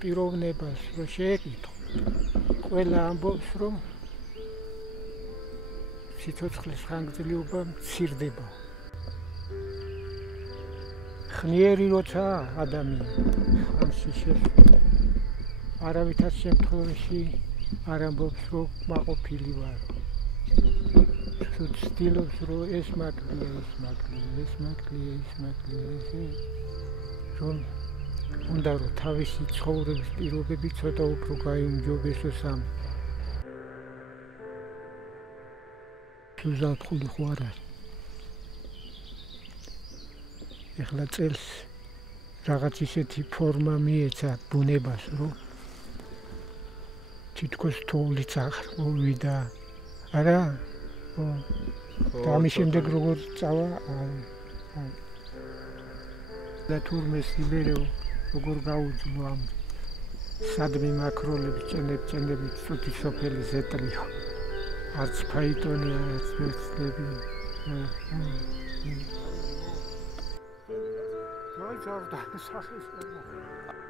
პიროვნებას რო შეეკითხო, ყველა ამბობს, რომ სიცოცხლის ხანგრძლივობა მცირდება. ხნიერი როცა ადამიანი ხანში არავითარ შემთხვევაში არ ამბობს, რომ მაყოფილი ვარ. ცდილობს, რომ ეს მაკლია, რომ უნდა რომ თავისი ცხოვრების პირობები ცოტა უფრო გაიუმჯობესოს ამ ზუსტად ხო არ არის. ეხლა წელს რაღაც ისეთი ფორმა მიეცა ბუნებას, რომ თითქოს თოვლიც აღარ მოვიდა. არა? და ამის შემდეგ როგორ წავა? და თურმე სიბერეო როგორ გაუძლო ამ სადმი მაკროლების ჭენებით წუთი სოფელი ზეტრიო. არც ფაიტონი, არც ვერცხლები. Deutsch auf deine Sache ist